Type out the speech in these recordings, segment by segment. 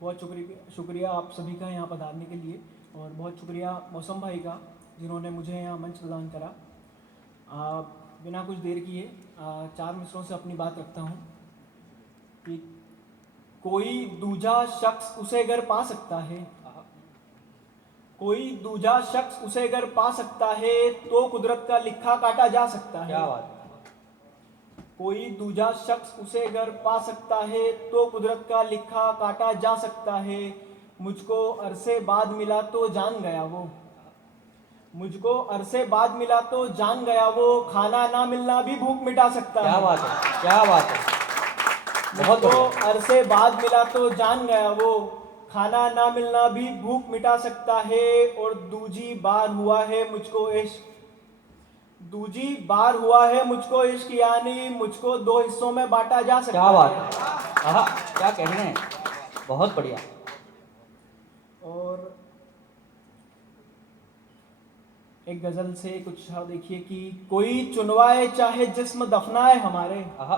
बहुत शुक्रिया आप सभी का यहाँ पधारने के लिए, और बहुत शुक्रिया मौसम भाई का जिन्होंने मुझे यहाँ मंच प्रदान करा। बिना कुछ देर किए चार मिसरों से अपनी बात रखता हूँ कि कोई दूजा शख्स उसे अगर पा सकता है, कोई दूजा शख्स उसे अगर पा सकता है तो कुदरत का लिखा काटा जा सकता है। क्या बात। कोई दूजा शख्स उसे अगर पा सकता है तो कुदरत का लिखा काटा जा सकता है। मुझको अरसे बाद मिला तो जान गया वो, मुझको अरसे बाद मिला तो जान गया वो, खाना ना मिलना भी भूख मिटा सकता है। क्या बात है, क्या बात है, बहुत मुझको बढ़िया। अरसे बाद मिला तो जान गया वो, खाना ना मिलना भी भूख मिटा सकता है। और दूजी बार हुआ है मुझको इश्क, दूजी बार हुआ है मुझको इश्क, यानी मुझको दो हिस्सों में बांटा जा सकता क्या बात है। है, आहा, क्या कहने हैं, बहुत बढ़िया। और एक गजल से कुछ देखिए कि कोई चुनवाए चाहे जिस्म दफनाए हमारे, आहा,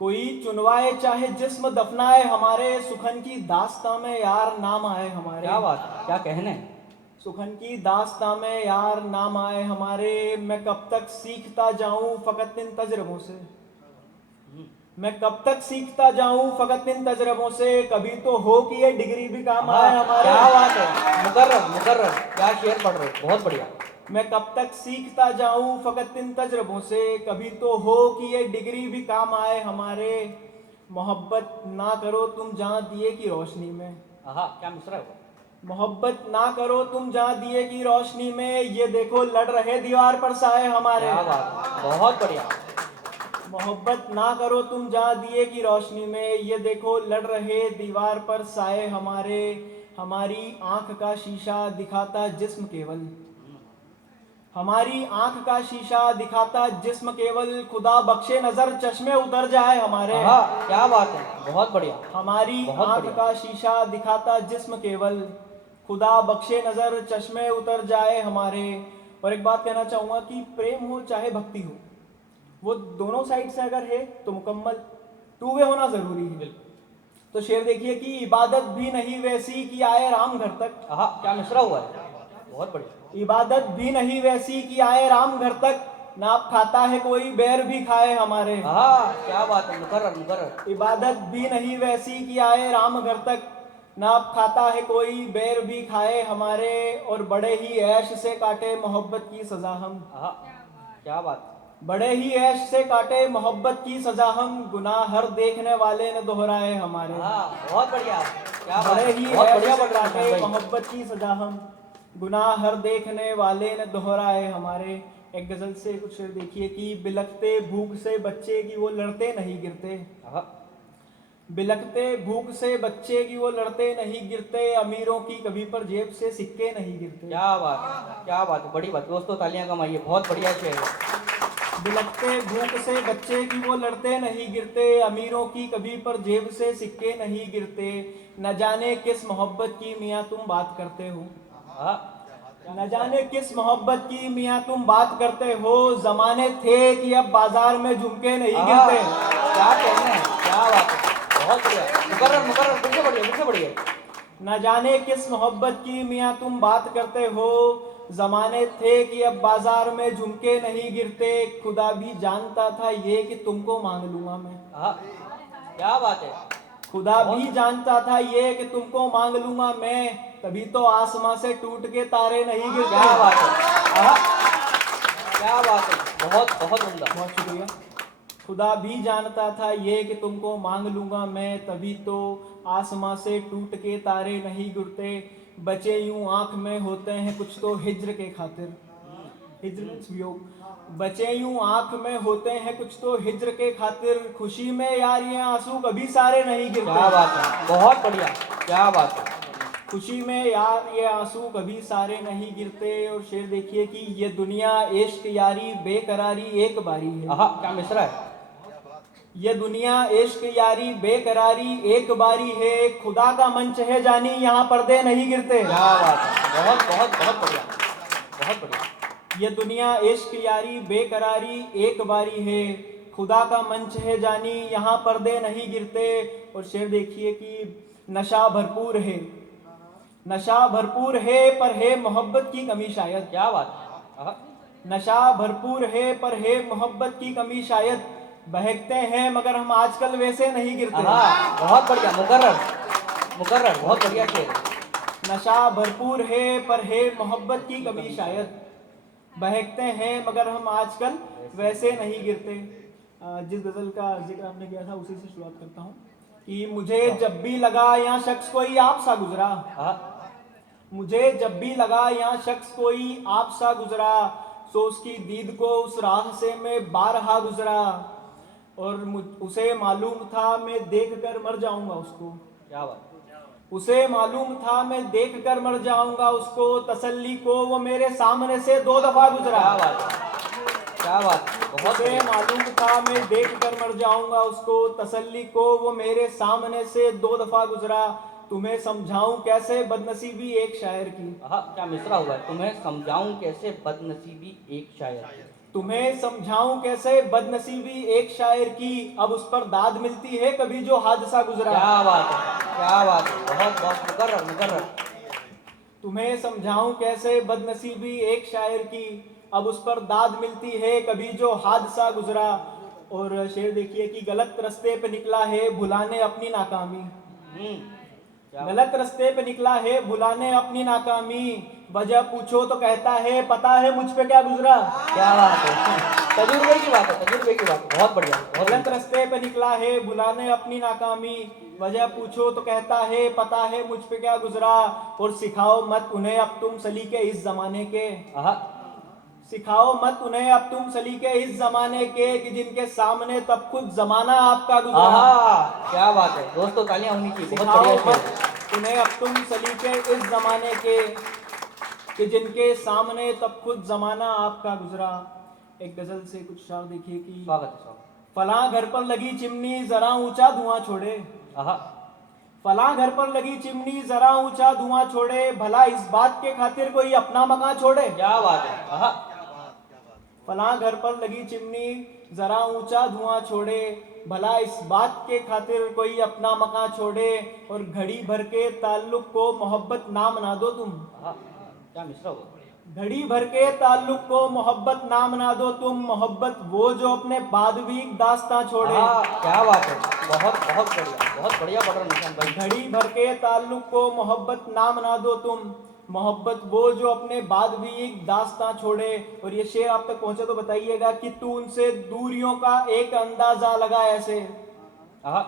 कोई चुनवाए चाहे जिस्म दफनाए हमारे, सुखन की दास्तां में यार नाम आए हमारे। क्या बात है, क्या कहने हैं। सुखन की दास्तां में यार नाम आए हमारे। मैं कब तक सीखता जाऊं फकत इन तजरबों से, मैं कब तक सीखता जाऊं फकत इन तजरबों से, कभी तो हो कि ये डिग्री भी काम आए हमारे। क्या बात है, मुकर्रर मुकर्रर, क्या शेर पढ़ रहे हो, बहुत बढ़िया। मैं कब तक सीखता जाऊं फकत इन तजरबों से, कभी तो हो कि ये डिग्री भी काम आए हमारे। मोहब्बत ना करो तुम जहां दिए की रोशनी में, आहा, क्या मिसरा है वो। मोहब्बत ना करो तुम जहां दिए की रोशनी में, ये देखो लड़ रहे दीवार पर साए हमारे। क्या बात है, बहुत बढ़िया। मोहब्बत ना करो तुम जहां दिए की रोशनी में, ये देखो लड़ रहे दीवार पर साए हमारे। हमारी आंख का शीशा दिखाता जिस्म केवल, हमारी आंख का शीशा दिखाता जिस्म केवल, खुदा बख्शे नजर चश्मे उतर जाए हमारे। आहा, क्या बात है, बहुत बढ़िया। हमारी बहुत आंख बढ़िया। का शीशा दिखाता जिस्म केवल, खुदा बख्शे नजर चश्मे उतर जाए हमारे। और एक बात कहना चाहूंगा कि प्रेम हो चाहे भक्ति हो, वो दोनों साइड से अगर है तो मुकम्मल टू वे होना जरूरी है। तो शेर देखिए कि इबादत भी नहीं वैसी कि आए राम घर तक, आहा, क्या मिसरा हुआ है, बहुत बढ़िया। इबादत भी नहीं वैसी कि आए राम घर तक, नाप खाता है कोई बैर भी खाए हमारे। आहा, क्या बात है, मुकर्रर मुकर्रर। इबादत भी नहीं वैसी कि आए राम घर तक, नाप खाता है कोई बैर भी खाए हमारे। और बड़े ही ऐश से काटे मोहब्बत की सजा हम, आहा, क्या बात। बड़े ही ऐश से काटे मोहब्बत की सजा हम, गुनाह हर देखने वाले ने दोहराए हमारे। हाँ, बहुत बढ़िया, क्या बात बड़े है, ही बहुत ऐश बढ़िया से पढ़ रहे हैं काटे भाई। मोहब्बत की सजा हम, गुनाह हर देखने वाले ने दोहराए हमारे। एक गजल से कुछ शेर देखिए कि बिलखते भूख से बच्चे की वो लड़ते नहीं गिरते, आहा, बिलखते भूख से बच्चे की वो लड़ते नहीं गिरते, अमीरों की कभी पर जेब से सिक्के नहीं गिरते। क्या बात है, क्या बात है, बड़ी बात। दोस्तों तालियां कमाइए, बहुत बढ़िया शेर है। बिलखते भूख से बच्चे की वो लड़ते नहीं गिरते, अमीरों की कभी पर जेब से सिक्के नहीं गिरते। न जाने किस मोहब्बत की मियाँ तुम बात करते हो, आहा, न जाने किस मोहब्बत की मियाँ तुम बात करते हो, जमाने थे कि अब बाजार में झुमके नहीं आहा, गिरते। क्या कहने हैं, क्या बात है, बहुत बढ़िया। मुकर्रर मुकर्रर, फिर से बढ़िया, फिर से बढ़िया। न जाने किस मोहब्बत की मियाँ तुम बात करते हो, जमाने थे कि अब बाजार में झुमके नहीं गिरते, खुदा भी जानता था ये कि तुमको मांग लूंगा मैं, आहा, क्या बात है, खुदा बहुत। भी जानता था ये कि तुमको मांग लूंगा मैं, तभी तो आसमां से टूट के तारे नहीं गिरते। क्या बात है, आहा, क्या बात है, बहुत बहुत उम्दा। बहुत शुक्रिया। खुदा भी जानता था ये कि तुमको मांग लूंगा मैं, तभी तो आसमां से टूट के तारे नहीं गिरते। बचे यूं आंख में होते हैं कुछ तो हिज्र के खातिर, हिज्र मीन्स वियोग, बचे यूं आंख में होते हैं कुछ तो हिज्र के खातिर, खुशी में यार ये आंसू कभी सारे नहीं गिरते। क्या बात है, बहुत बढ़िया, क्या बात है। खुशी में यार ये आंसू कभी सारे नहीं गिरते। और शेर देखिए कि ये दुनिया इश्क यारी बेकरारी एक बारी है, आहा, क्या मिसरा है। ये दुनिया इश्क यारी बेकरारी एक बारी है, खुदा का मंच है जानी यहाँ पर्दे नहीं गिरते। क्या बात है, बहुत बहुत बहुत बढ़िया, बहुत बढ़िया। ये दुनिया इश्क यारी बेकरारी एक बारी है, खुदा का मंच है जानी यहाँ पर्दे नहीं गिरते। और शेर देखिए कि नशा भरपूर है, नशा भरपूर है पर है मोहब्बत की कमी शायद। क्या बात है। आहा, नशा भरपूर है पर है मोहब्बत की कमी शायद, बहकते हैं मगर हम आजकल वैसे नहीं गिरते। आहा, बहुत बढ़िया, मुकर्रर मुकर्रर, बहुत बढ़िया शेर। नशा भरपूर है पर है मोहब्बत की कमी शायद, बहकते हैं मगर हम आजकल वैसे नहीं गिरते। जिस गज़ल का जिक्र आपने किया था उसी से शुरुआत करता हूँ कि मुझे जब भी लगा यहाँ शख्स कोई आप सा गुजरा, आहा, मुझे जब भी लगा यहाँ शख्स कोई आप सा गुजरा, सो उसकी दीद को उस राह से मैं बारहा गुजरा, और उसे मालूम था मैं देख कर मर जाऊंगा उसको, क्या बात। उसे मालूम था मैं देख कर मर जाऊंगा उसको, तसल्ली को वो मेरे सामने से 2 दफा गुजरा। क्या बात है, क्या बात है, बहुत उसे बढ़िया। मालूम था मैं देख कर मर जाऊंगा उसको, तसल्ली को वो मेरे सामने से 2 दफा गुजरा, तुम्हें समझाऊं कैसे बदनसीबी एक शायर की, आहा, क्या मिसरा हुआ है। तुम्हें समझाऊं कैसे बदनसीबी एक शायर की। तुम्हें समझाऊं कैसे बदनसीबी एक शायर की, अब उस पर दाद मिलती है कभी जो हादसा गुजरा। क्या बात है, क्या बात है, बहुत बहुत मुकर्रर मुकर्रर। तुम्हें समझाऊं कैसे बदनसीबी एक शायर की, अब उस पर दाद मिलती है कभी जो हादसा गुजरा। और शेर देखिए कि गलत रास्ते पे निकला है भुलाने अपनी नाकामी, क्या बात। गलत रास्ते पे निकला है भुलाने अपनी नाकामी, वजह पूछो तो कहता है पता है मुझ पे क्या गुजरा। क्या बात है, तजुर्बे की बात है, तजुर्बे की बात है, बहुत बढ़िया, बहुत गलत बढ़िया। रास्ते पे निकला है भुलाने अपनी नाकामी, वजह पूछो तो कहता है पता है मुझ पे क्या गुजरा, और सिखाओ मत उन्हें अब तुम सलीके इस जमाने के, आहा, सिखाओ मत उन्हें अब तुम सलीके इस जमाने के, कि जिनके सामने तब खुद जमाना आपका गुजरा। आहा, क्या बात है दोस्तों, तालियां होनी चाहिए, बहुत सिखाओ बढ़िया शेर। मत उन्हें अब तुम सलीके इस जमाने के, कि जिनके सामने तब खुद जमाना आपका गुजरा। एक गजल से कुछ शार देखिए कि स्वागत है, स्वागत। फलां घर पर लगी चिमनी जरा ऊंचा धुआं छोड़े, आहा, फलां घर पर लगी चिमनी जरा ऊंचा धुआं छोड़े, भला इस बात के खातिर कोई अपना मकान छोड़े। क्या बात है। आहा, फलां घर पर लगी चिमनी जरा ऊंचा धुआं छोड़े, भला इस बात के खातिर कोई अपना मकान छोड़े, और घड़ी भर के ताल्लुक को मोहब्बत नाम ना दो तुम, आहा, क्या मिसरा हुआ। घड़ी भर के ताल्लुक को मोहब्बत नाम ना दो तुम, मोहब्बत वो जो अपने बाद भी दास्तां छोड़े। आहा, क्या बात है, बहुत बहुत बढ़िया, बहुत बढ़िया पढ़ रहे हैं निशान भाई। घड़ी भर के ताल्लुक को मोहब्बत नाम ना दो तुम, मोहब्बत वो जो अपने बाद भी एक दास्तां छोड़े। और ये शेर आप तक पहुंचे तो बताइएगा कि तू उनसे दूरियों का एक अंदाजा लगा ऐसे, आहा,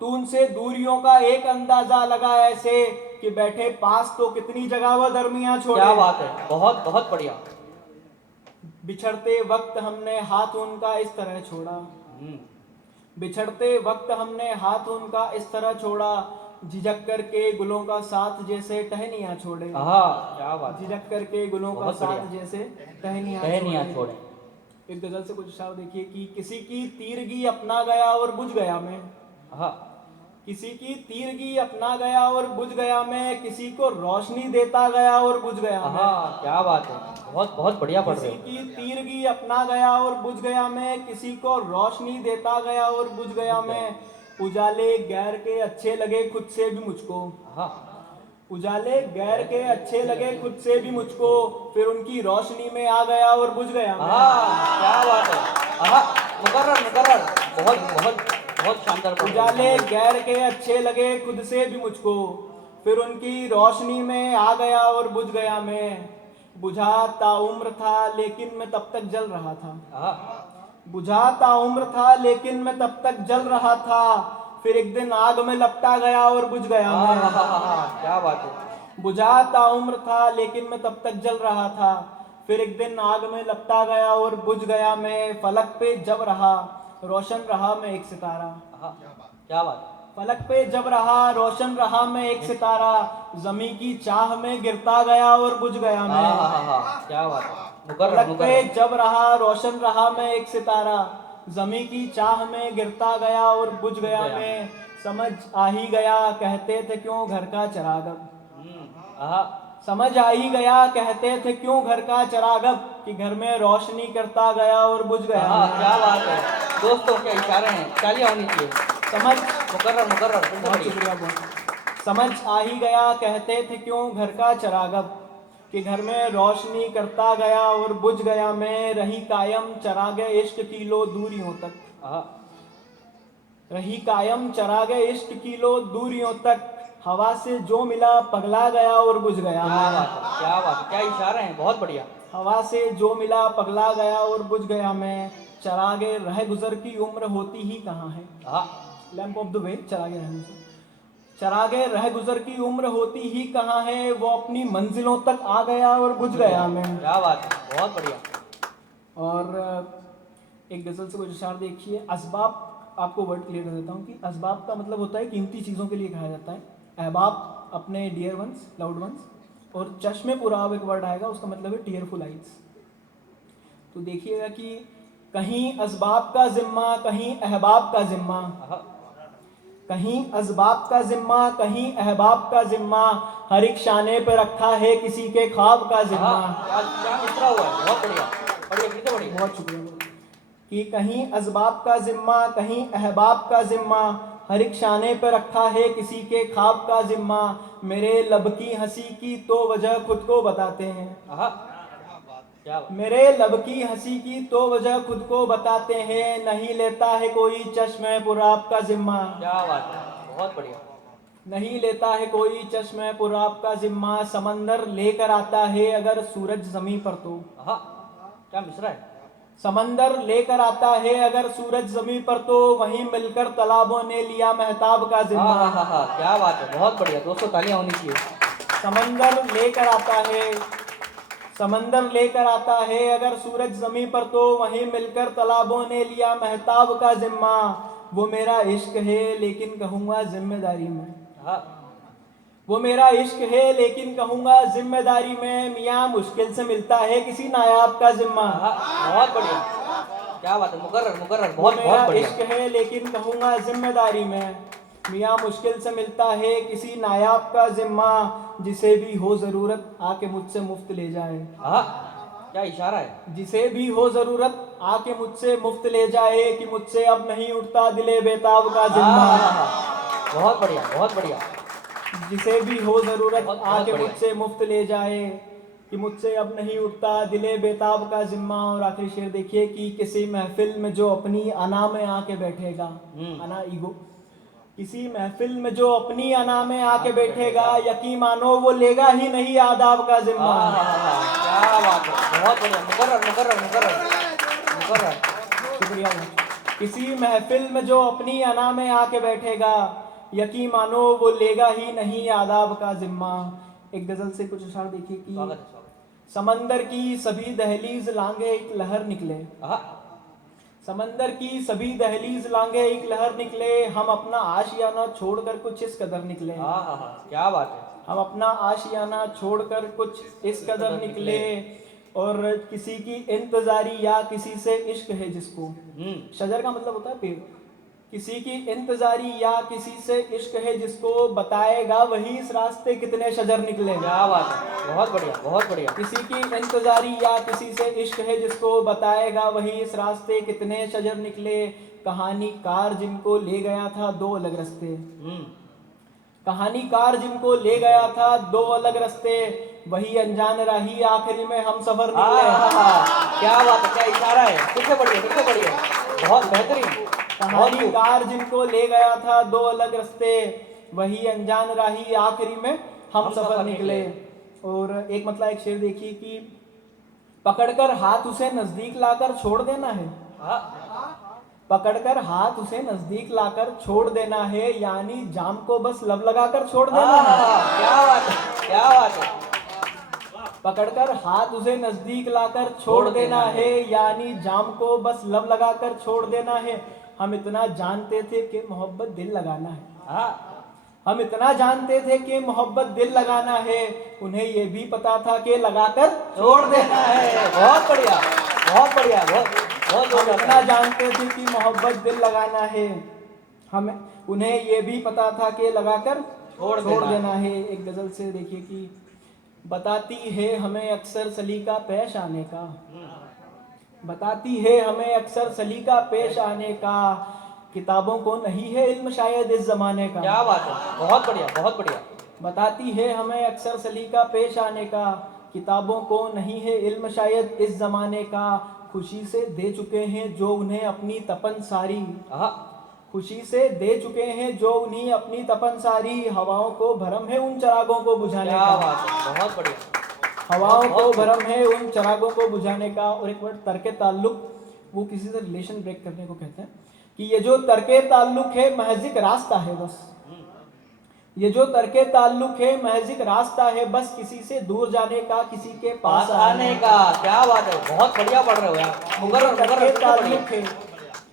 तू उनसे दूरियों का एक अंदाजा लगा ऐसे, कि बैठे पास तो कितनी जगह वह दरमियां छोड़े। क्या बात है, बहुत बहुत बढ़िया। बिछड़ते वक्त हमने हाथ उनका इस तरह छोड़ा, बिछड़ते वक्त हमने हाथ उनका इस तरह छोड़ा, झिझक करके गुलों का साथ जैसे टहनियां छोड़े। आहा, क्या बात है, झिझक करके गुलों का बहुत साथ बढ़िया। जैसे टहनियां टहनियां छोड़े। एक गजल से कुछ शार देखिए कि किसी की तीरगी अपना गया और बुझ गया मैं, आहा, किसी की तीरगी अपना गया और बुझ गया मैं, किसी को रोशनी देता गया और बुझ गया मैं। आहा, क्या बात है, बहुत बहुत बढ़िया पढ़ रहे किसी हो। की तीरगी अपना गया और बुझ गया मैं, किसी को रोशनी देता गया और बुझ गया मैं, उजाले गैर के अच्छे लगे खुद से भी मुझको, आहा, उजाले गैर के अच्छे लगे खुद से भी मुझको, फिर उनकी रोशनी में आ गया और बुझ गया मैं। आहा, क्या बात है। आहा, मुकर्रर मुकर्रर, बहुत बहुत बहुत शानदार पढ़ रहे हो। उजाले गैर के अच्छे लगे खुद से भी मुझको, फिर उनकी रोशनी में आ गया और बुझ गया मैं, बुझाता उम्र था लेकिन मैं तब तक जल रहा था, आहा, बुझाता उम्र था लेकिन मैं तब तक जल रहा था, फिर एक दिन आग में लपटा गया और बुझ गया मैं। आहा, क्या बात है। बुझाता उम्र था लेकिन मैं तब तक जल रहा था, फिर एक दिन आग में लपटा गया और बुझ गया मैं, फलक पे जब रहा रोशन रहा मैं एक सितारा, आहा, क्या बात है। फलक पे जब रहा रोशन रहा मैं एक सितारा, जमी की चाह में गिरता गया और बुझ गया मैं। आहा, क्या बात है, मुकर्रर फलक पे मुकर्रर। जब रहा रोशन रहा मैं एक सितारा, जमी की चाह में गिरता गया और बुझ गया मैं, समझ आ ही गया कहते थे क्यों घर का चिराग अब, आहा, समझ आ ही गया कहते थे क्यों घर का चिराग अब, कि घर में रोशनी करता गया और बुझ गया आहा, मैं। क्या बात है दोस्तों, क्या इशारे हैं, तालियां होनी चाहिए। समझ मुकर्रर मुकर्रर, फिर से बहुत पढ़िए। शुक्रिया बहुत। समझ आ ही गया कहते थे क्यों घर का चरागब, कि घर में रोशनी करता गया और बुझ गया मैं, रही कायम चरागे इश्क की लो दूरियों तक, आहा, रही कायम चरागे इश्क की लो दूरियों तक, हवा से जो मिला पगला गया और बुझ गया क्या मैं, बात है, क्या बात है, क्या इशारे हैं, बहुत बढ़िया। हवा से जो मिला पगला गया और बुझ गया मैं, चरागे रह गुजर की उम्र होती ही कहाँ है, आहा, लैंप ऑफ द वे, चरागे रह गुजर, चरागे रह गुजर की उम्र होती ही कहाँ है, वो अपनी मंजिलों तक आ गया और बुझ गया मैं। क्या बात है, बहुत बढ़िया। और एक गजल से कुछ अशार देखिए। असबाब, आपको वर्ड क्लियर कर देता हूँ कि असबाब का मतलब होता है कीमती चीज़ों के लिए कहा जाता है, अहबाब अपने डियर वंस, लाउड वंस, और चश्मे पुराब एक वर्ड आएगा, उसका मतलब है टीयरफुल आइज। तो देखिएगा कि कहीं असबाब का जिम्मा कहीं अहबाब का जिम्मा, आहा, कहीं असबाब का जिम्मा कहीं अहबाब का जिम्मा, हर एक शाने पे रखा है किसी के ख्वाब का जिम्मा। आहा, क्या मिसरा हुआ है, बहुत बढ़िया, बढ़िया, कितने बढ़िया। बहुत शुक्रिया। कि कहीं असबाब का जिम्मा कहीं अहबाब का जिम्मा, हर एक शाने पे रखा है किसी के ख्वाब का जिम्मा, मेरे लब की हंसी की तो वजह खुद को बताते हैं, आहा, क्या बात, मेरे लब की हंसी की तो वजह खुद को बताते हैं, नहीं लेता है कोई चश्मे पुराब का जिम्मा, क्या बात है, बहुत बढ़िया। नहीं लेता है कोई चश्मे पुराब का जिम्मा, समंदर लेकर आता है अगर सूरज जमीन पर तो, आहा, क्या मिसरा है। समंदर लेकर आता है अगर सूरज जमीन पर तो, वहीं मिलकर तालाबों ने लिया महताब का जिम्मा, आहा, क्या बात है, बहुत बढ़िया, दोस्तों तालियां होनी चाहिए। समंदर लेकर आता है, समंदर लेकर आता है अगर सूरज जमीन पर तो, वहीं मिलकर तालाबों ने लिया महताब का जिम्मा, वो मेरा इश्क है लेकिन कहूँगा जिम्मेदारी में, आहा, वो मेरा इश्क है लेकिन कहूँगा जिम्मेदारी में, मियाँ मुश्किल से मिलता है किसी नायाब का जिम्मा, आहा, बहुत बढ़िया, क्या बात है, मुकर्रर मुकर्रर, वो बहुत मेरा बहुत बढ़िया। इश्क है लेकिन कहूँगा जिम्मेदारी में, मियाँ मुश्किल से मिलता है किसी नायाब का जिम्मा, जिसे भी हो ज़रूरत आके मुझसे मुफ्त ले जाए, आहा, क्या इशारा है। जिसे भी हो ज़रूरत आके मुझसे मुफ्त ले जाए, कि मुझसे अब नहीं उठता दिले बेताब का जिम्मा, आहा, बहुत बढ़िया, बहुत बढ़िया, जिसे भी हो ज़रूरत बहुत आके बढ़िया। मुझसे मुफ्त ले जाए, कि मुझसे अब नहीं उठता दिले बेताब का जिम्मा। और आखिरी शेर देखिए कि किसी महफिल में जो अपनी अना में आके बैठेगा, अना ईगो, किसी महफिल में जो अपनी अना में आके बैठेगा, यकीन मानो वो लेगा ही नहीं आदाब का जिम्मा। आहा, क्या बात है, बहुत बढ़िया, मुकर्रर मुकर्रर मुकर्रर मुकर्रर। शुक्रिया। किसी महफिल में जो अपनी अना में आके बैठेगा, यकीन मानो वो लेगा ही नहीं आदाब का जिम्मा। एक गजल से कुछ अशार देखिए कि स्वागत है, स्वागत। समंदर की सभी दहलीज लांगे एक लहर निकले, आहा, समंदर की सभी दहलीज लांगे एक लहर निकले, हम अपना आशियाना छोड़कर कुछ इस कदर निकले, आहा, क्या बात है। हम अपना आशियाना छोड़कर कुछ इस कदर निकले, और किसी की इंतजारी या किसी से इश्क है जिसको, शजर का मतलब होता है पेड़, किसी की इंतजारी या किसी से इश्क है जिसको, बताएगा वही इस रास्ते कितने शजर निकले, क्या बात है, बहुत बढ़िया, बहुत बढ़िया। किसी की इंतजारी या किसी से इश्क है जिसको, बताएगा वही इस रास्ते कितने शजर निकले, कहानीकार जिनको ले गया था दो अलग रास्ते, कहानीकार जिनको ले गया था दो अलग रास्ते, वही अनजान राही आखिरी में हम सफर निकले, क्या बात है, क्या इशारा है, कितने बढ़िया, कितने बढ़िया, बहुत बेहतरीन, बहुत खूब। कहानीकार जिनको ले गया था दो अलग रास्ते, वही अनजान राही आखिरी में हम सफर निकले। और एक मतलब एक शेर देखिए कि पकड़कर हाथ उसे नजदीक लाकर छोड़ देना है, पकड़कर हाथ उसे नजदीक लाकर छोड़ देना है, यानी जाम को बस लब लगाकर छोड़ देना है, क्या बात है, क्या बात है, पकड़कर हाथ उसे नजदीक लाकर छोड़ देना है, यानी जाम को बस लब लगाकर छोड़ देना है, हम इतना जानते थे कि मोहब्बत दिल लगाना है, हम इतना जानते थे कि मोहब्बत दिल लगाना है, उन्हें ये भी पता था कि लगाकर छोड़ देना है, बहुत बढ़िया, बहुत बढ़िया, बहुत हम इतना जानते थे कि मोहब्बत दिल लगाना है, हमें उन्हें ये भी पता था कि लगाकर छोड़ देना है। एक गजल से देखिए कि बताती है हमें अक्सर सलीका पेश आने का, बताती है हमें अक्सर सलीका पेश आने का, किताबों को नहीं है इल्म शायद इस जमाने का। क्या बात है, बहुत बढ़िया, बहुत बढ़िया। बताती है हमें अक्सर सलीका पेश आने का, किताबों को नहीं है इल्म शायद इस जमाने का, खुशी से दे चुके हैं जो उन्हें अपनी तपन सारी, आहा, खुशी से दे चुके हैं जो उन्हें अपनी तपन सारी, हवाओं को भरम है उन चरागों को बुझाने क्या का। बात है, बहुत बढ़िया। हवाओं को भरम है उन चरागों को बुझाने का। और एक वर्ड तर्के ताल्लुक, वो किसी से रिलेशन ब्रेक करने को कहते हैं कि ये जो तर्के ताल्लुक है महज एक रास्ता है बस, ये जो तर्के ताल्लुक है महज एक रास्ता है बस, किसी से दूर जाने का किसी के पास आने का। क्या बात है, बहुत बढ़िया पढ़ रहे हो यार। मुकर्रर, मुकर्रर, कितना बढ़िया। ताल्लुक है,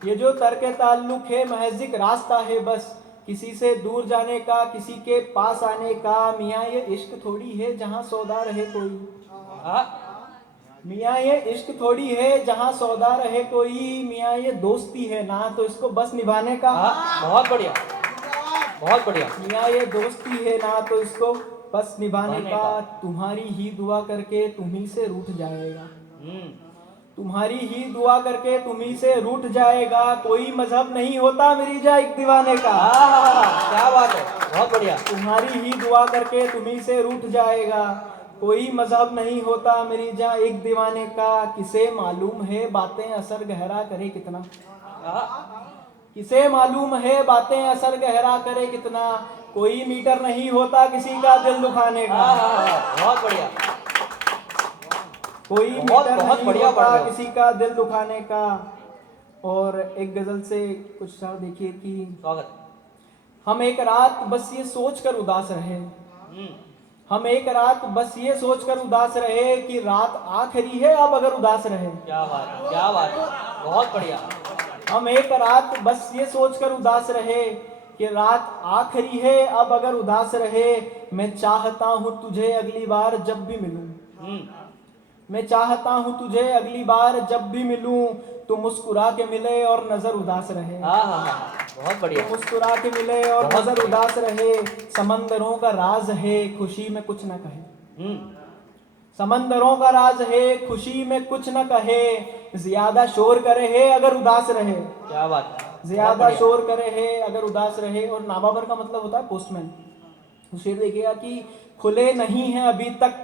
ये जो तर्के ताल्लुक है महज एक रास्ता है बस, किसी से दूर जाने का किसी के पास आने का। मियाँ ये इश्क थोड़ी है जहाँ सौदा रहे कोई, आहा, मियाँ ये इश्क थोड़ी है जहाँ सौदा रहे कोई, मियाँ ये दोस्ती है ना तो इसको बस निभाने का। आहा, बहुत बढ़िया, बहुत बढ़िया। मियाँ ये दोस्ती है ना तो इसको बस निभाने निभाने का। का। तुम्हारी ही दुआ करके तुम्ही से रूठ जाएगा, हम्म, तुम्हारी ही दुआ करके तुम्ही से रूठ जाएगा, कोई मजहब नहीं होता मिर्जा एक दीवाने का। आहा, क्या बात है, बहुत बढ़िया। तुम्हारी ही दुआ करके तुम्ही से रूठ जाएगा, कोई मजहब नहीं होता मिर्जा एक दीवाने का। किसे मालूम है बातें असर गहरा करे कितना, आहा, किसे मालूम है बातें असर गहरा करे कितना, कोई मीटर नहीं होता किसी का दिल दुखाने का। आहा, बहुत बढ़िया। कोई बहुत मीटर बहुत नहीं बढ़िया पढ़ होता रहे हो। किसी का दिल दुखाने का। और एक गजल से कुछ शेर देखिए कि स्वागत। हम एक रात बस ये सोच कर उदास रहे, हम्म, हम एक रात बस ये सोच कर उदास रहे कि रात आखिरी है अब अगर उदास रहे। क्या बात है, क्या बात है, बहुत बढ़िया। हम एक रात बस ये सोच कर उदास रहे कि रात आखिरी है अब अगर उदास रहे। मैं चाहता हूँ तुझे अगली बार जब भी मिलूं, हम्म, मैं चाहता हूँ तुझे अगली बार जब भी मिलूं, तू मुस्कुरा के मिले और नजर उदास रहे। आहा, बहुत बढ़िया। तू मुस्कुरा के मिले और बहुत नजर बढ़िया। उदास रहे। समंदरों का राज है खुशी में कुछ न कहे, हम्म, समंदरों का राज है खुशी में कुछ न कहे। ज्यादा शोर करे है अगर उदास रहे, क्या बात है, बहुत ज्यादा बढ़िया। शोर करे है अगर उदास रहे। और नाबाबर का मतलब होता है पोस्टमैन। तो शेर देखिएगा कि खुले नहीं है अभी तक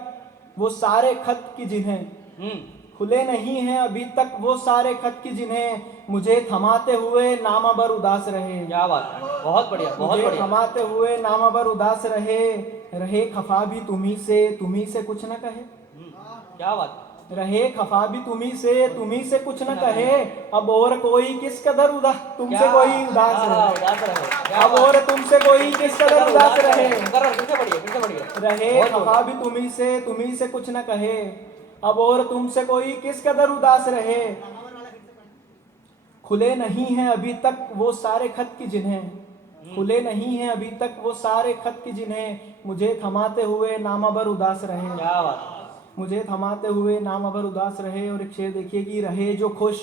वो सारे खत की जिन्हें, हम्म, खुले नहीं हैं अभी तक वो सारे खत की जिन्हें, मुझे थमाते हुए नामाबर उदास रहे। क्या बात है, बहुत बढ़िया, बहुत मुझे बढ़िया। थमाते हुए नामाबर उदास रहे, रहे खफा भी तुम्ही से कुछ न कहे। क्या बात है, रहे खफा भी तुम्ही से कुछ न कहे। अब और कोई किस कदर उदास तुमसे क्या- कोई उदास हाँ, रहे, उदास रहे। क्या अब बात और तुमसे कोई किस कदर उदास रहे। मुकर्रर, फिर से बढ़िया, फिर से बढ़िया। रहे बहुत खफा बढ़िया। भी तुम्ही से कुछ न कहे, अब और तुमसे कोई किस कदर उदास रहे। खुले नहीं हैं अभी तक वो सारे खत की जिन्हें, खुले नहीं हैं अभी तक वो सारे खत की जिन्हें, मुझे थमाते हुए नामाबर उदास रहे, क्या बात है, मुझे थमाते हुए नामाबर उदास रहे। और एक शेर देखिए कि रहे जो खुश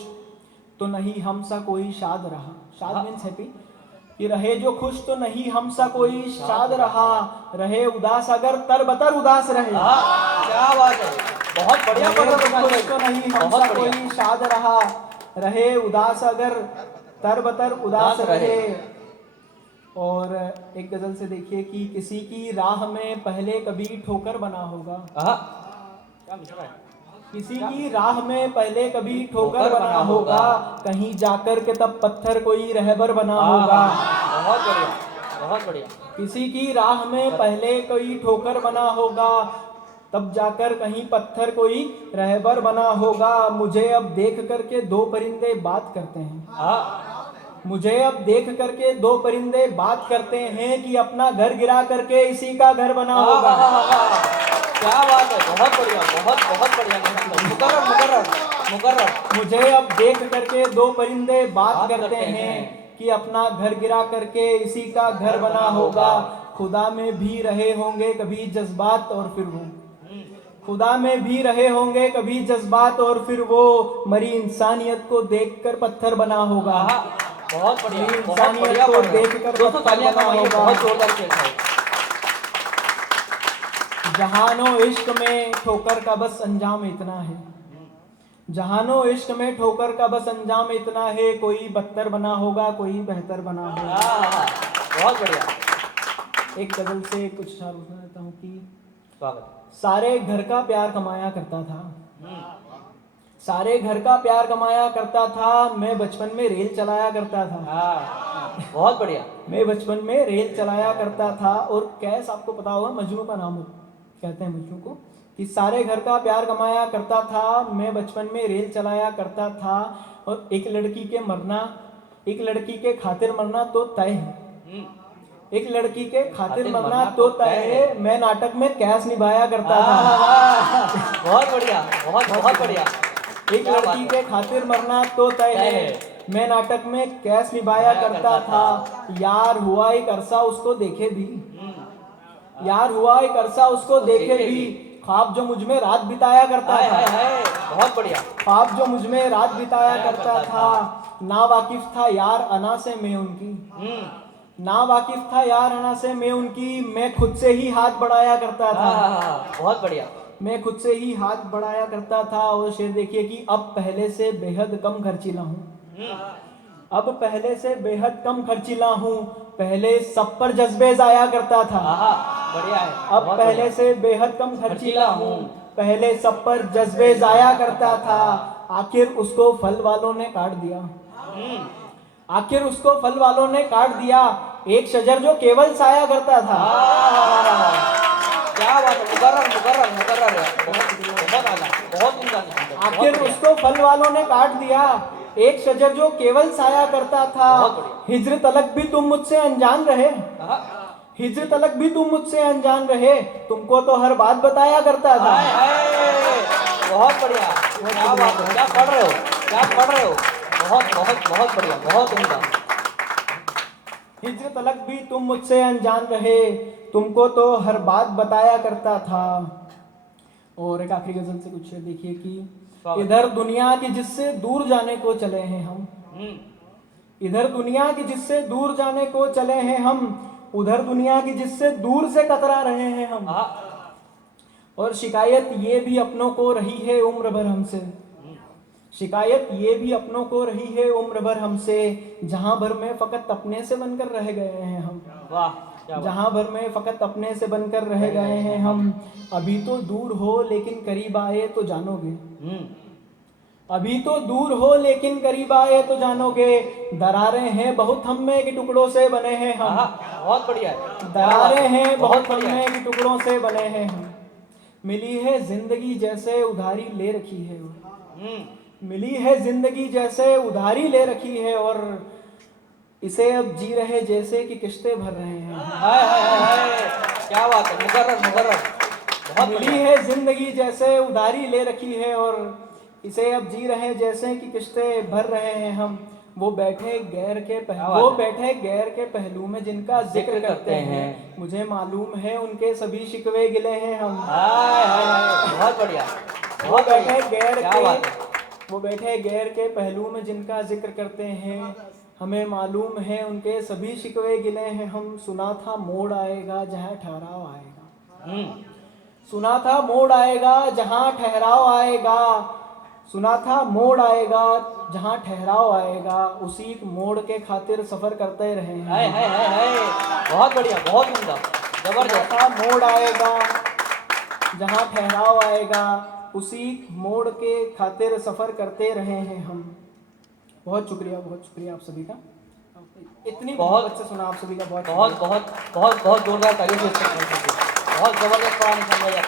तो नहीं हमसा कोई शाद रहा, शाद मीन्स हैप्पी, कि रहे जो खुश तो नहीं हमसा कोई शाद रहा, रहे उदास अगर तरबतर उदास रहे। हाँ, क्या बात है, बहुत बढ़िया पढ़ रहे हो खुश तो नहीं बहुत हमसा बढ़िया। कोई शाद रहा, रहे उदास अगर तरबतर उदास उदास रहे। रहे। और एक गजल से देखिए कि किसी की राह में पहले कभी ठोकर बना होगा, आहा, क्या मिश्रा है, किसी की राह में पहले कभी ठोकर बना होगा, कहीं जाकर के तब पत्थर कोई रहबर बना होगा। आहा, बहुत बढ़िया, बहुत बढ़िया। किसी की राह में पहले कोई ठोकर बना होगा, तब जाकर कहीं पत्थर कोई रहबर बना होगा। मुझे अब देख करके दो परिंदे बात करते हैं, हाँ, मुझे अब देख करके दो परिंदे बात करते हैं कि अपना घर गिरा करके इसी का घर बना होगा। क्या बात है, बहुत बढ़िया, बहुत बहुत बढ़िया। मुकर्रर, मुकर्रर, मुकर्रर। मुझे अब देख करके दो परिंदे बात करते हैं कि अपना घर गिरा करके इसी का घर बना होगा। खुदा में भी रहे होंगे कभी जज्बात और फिर वो, खुदा में भी रहे होंगे कभी जज्बात और फिर वो, मरी इंसानियत को देखकर पत्थर बना होगा। बहुत बढ़िया, बहुत इंसानियत बढ़िया को पढ़ रहे हो। देखकर दोस्तों तालियां पत्थर बना कमाइए, होगा। बहुत जोरदार शेर था। जहानो इश्क में ठोकर का बस अंजाम इतना है, जहानो इश्क में ठोकर का बस अंजाम इतना है, कोई बदतर बना होगा कोई बेहतर बना होगा। बहुत बढ़िया। एक गजल से कुछ अशार सुना देता हूँ कि स्वागत। सारे घर का प्यार कमाया करता था, सारे घर का प्यार कमाया करता था, मैं बचपन में रेल चलाया करता था। बहुत बढ़िया। मैं बचपन में रेल चलाया करता था। और कैस आपको पता होगा मजनू का नाम कहते हैं मजनू को, कि सारे घर का प्यार कमाया करता था, मैं बचपन में रेल चलाया करता था, और एक लड़की के मरना, एक लड़की के खातिर मरना तो तय है, एक लड़की के खातिर मरना तो तय है, मैं नाटक में कैस निभाया करता था। बहुत बढ़िया, बहुत बहुत बढ़िया। एक लड़की के खातिर मरना तो तय है, मैं नाटक में कैस निभाया करता था। यार हुआ एक अरसा उसको देखे भी, यार हुआ एक अरसा उसको देखे भी, ख्वाब जो मुझ में रात बिताया करता था। बहुत बढ़िया। ख्वाब जो मुझ में रात बिताया करता था, ना वाकिफ था यार अना से मैं उनकी, ना वाकिफ था यार अना से मैं उनकी, मैं खुद से ही हाथ बढ़ाया करता था। बहुत बढ़िया। मैं खुद से ही हाथ बढ़ाया करता था। और शेर देखिए कि अब पहले से बेहद कम खर्चीला हूँ, अब पहले से बेहद कम खर्चीला हूँ, पहले सब पर जज्बे जाया करता था। बढ़िया है। अब पहले से बेहद कम खर्चीला हूँ, पहले सब पर जज्बे जाया करता था। आखिर उसको फल वालों ने काट दिया, आखिर उसको फल वालों ने काट दिया, एक शजर जो केवल साया करता था। क्या बात है, मुकर्रर मुकर्रर मुकर्रर है। बहुत आला, बहुत उम्दा। आखिर उसको फल वालों ने काट दिया, एक शजर जो केवल साया करता था। हिज्र तलक भी तुम मुझसे अनजान रहे, हिज्र तलक भी तुम मुझसे अनजान रहे, तुमको तो हर बात बताया करता था। बहुत बढ़िया। क्या बात है, क्या पढ़ रहे हो, क्या पढ़ रहे हो। बहुत बहुत बहुत बढ़िया, बहुत उम्दा। हिज्र तलक भी तुम मुझसे अनजान रहे, तुमको तो हर बात बताया करता था। और एक आखिरी गजल से कुछ देखिए कि इधर दुनिया की जिससे दूर जाने को चले हैं हम, इधर दुनिया की जिससे दूर जाने को चले हैं हम, उधर दुनिया की जिससे दूर से कतरा रहे हैं हम। और शिकायत ये भी अपनों को रही है उम्र भर हमसे, शिकायत ये भी अपनों को रही है उम्र भर हमसे, जहां भर में फकत अपने से बनकर रह गए हैं हम। जहां भर में फकत अपने से बनकर रह गए हैं हम। अभी तो दूर हो लेकिन करीब आए तो जानोगे, अभी तो दूर हो लेकिन करीब आए तो जानोगे, दरारें हैं बहुत हम में के टुकड़ों से बने हैं हम। बहुत बढ़िया है। दरारें हैं बहुत हम में के टुकड़ों से बने हैं हम। मिली है जिंदगी जैसे उधारी ले रखी है, मिली है जिंदगी जैसे उधारी ले रखी है, और इसे अब जी रहे जैसे कि किश्ते भर रहे हैं। क्या बात है, मुकर्रर मुकर्रर। मिली है जिंदगी जैसे उधारी ले रखी है, और इसे अब जी रहे जैसे कि किश्ते भर रहे हैं हम। वो बैठे गैर के वो बैठे गैर के पहलू में जिनका जिक्र करते हैं, मुझे मालूम है उनके सभी शिकवे गिले हैं हम। बहुत बढ़िया। वो बैठे गैर के, वो बैठे गैर के पहलू में जिनका जिक्र करते हैं, हमें मालूम है उनके सभी शिकवे गिले हैं हम। सुना था मोड़ आएगा जहाँ ठहराव आएगा, सुना था मोड़ आएगा जहाँ ठहराव आएगा, सुना था मोड़ आएगा जहाँ ठहराव आएगा, उसी मोड़ के खातिर सफर करते रहे हैं। बहुत बढ़िया, बहुत उम्दा, जबरदस्त। मोड़ आएगा जहाँ ठहराव आएगा, उसी मोड़ के खातिर सफर करते रहे हैं हम। बहुत शुक्रिया, बहुत शुक्रिया आप सभी का। इतनी बहुत से सुना आप सभी का बहुत बहुत बहुत बहुत बहुत जोरदार तारीफ। बहुत जबरदस्त पढ़ाने